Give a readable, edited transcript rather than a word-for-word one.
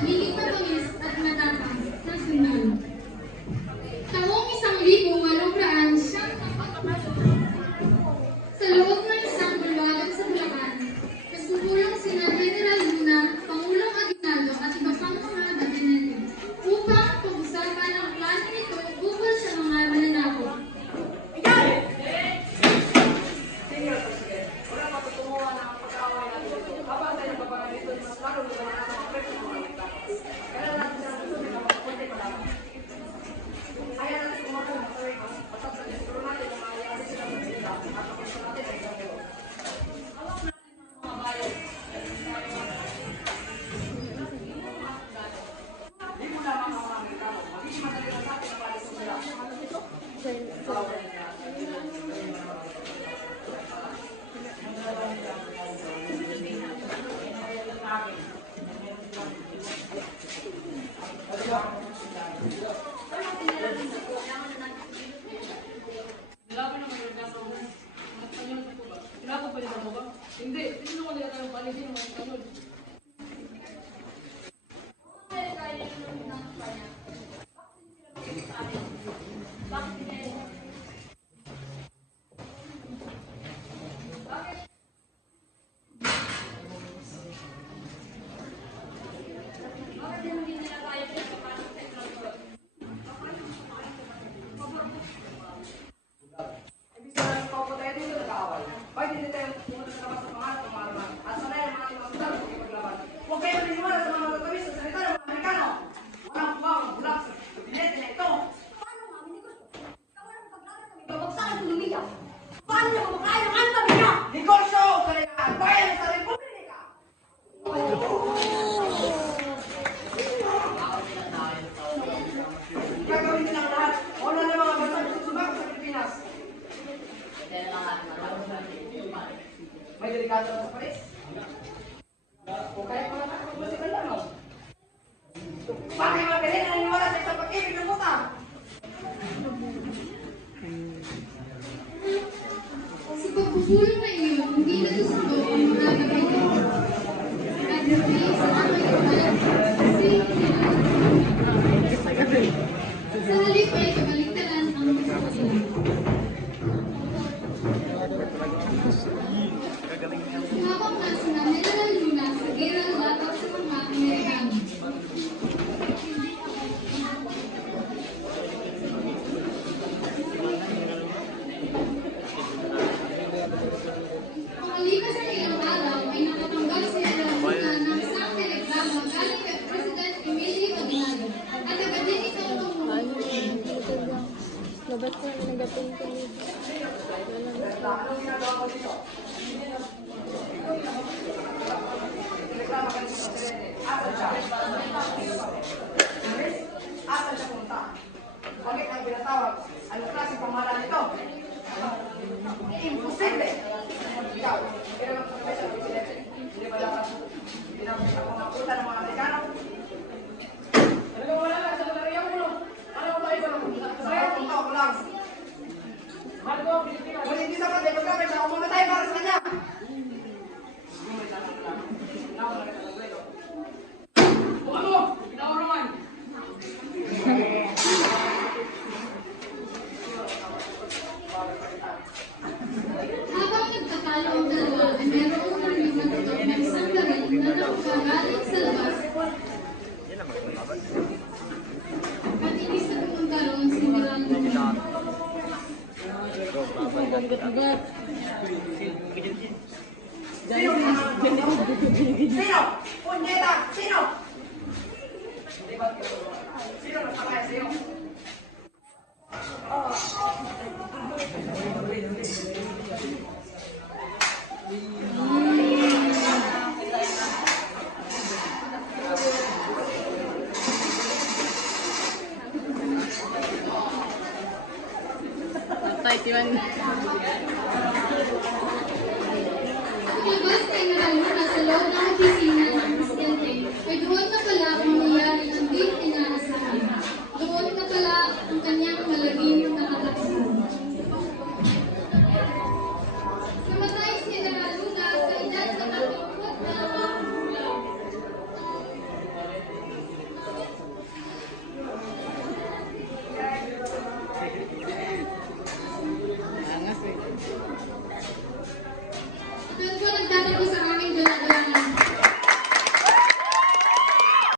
pag-ibig matamis at matapang na sunod. Taong 1800 siyang sa loob ng isang bulwagan sa Bulacan, nagpupulong sina General Luna, Pangulong Aguinaldo at iba pang mga gabinete upang pag-usapan ang plano nito ukol sa mga mananakop. Hindi, sino ko nila tayo paligid ng mga Espanyol? May delikado na sa palis. O kahit mga nakakabasikan lang, no? Bakit mga galing na naniwala sa isang pag-ibig ng utang? Sa pagpupulong na iyon, hindi natusundo ang mga gabinete. At gabi sa amay kapalan, sa halip ay kabaligtaran ang pagpupulong. Habang nasa na General Luna sa gera lapat sa mga Amerikano. Makalipas ang ilang araw ay nakatanggap si General Luna ng isang telegrama galing kay President Emilio Aguinaldo at agad din ito Labas ko na nagating ko nito. Anong ginagawa mo dito? Reklama ka dito sa Presidente. Asan siya? Asan siya pumunta? Bakit ang pinatawag? Anong klaseng pamahalaan nito? Imposible! Ikaw, pero magsasabi sa Presidente. Hindi ba dapat pinapakakutan ng mga Amerikano? Talagang wala lang sa katariyang mo. Ano ba tayo ba? Saya kung tao ko lang. Kung hindi sapat, ay magkabay siya. Kung mamatay para sa kanya. Ano? Ikaw naman! habang nagtatalo ang dalawa ay mayroong narinig na isang baril na nakagaling sa labas. At inis na pumunta roon si General Luna. Sino? Punyeta! Sino? Sino nagpapaya sa'yo? Paglabas kay General Luna sa loob ng opisina ng presidente, ay doon na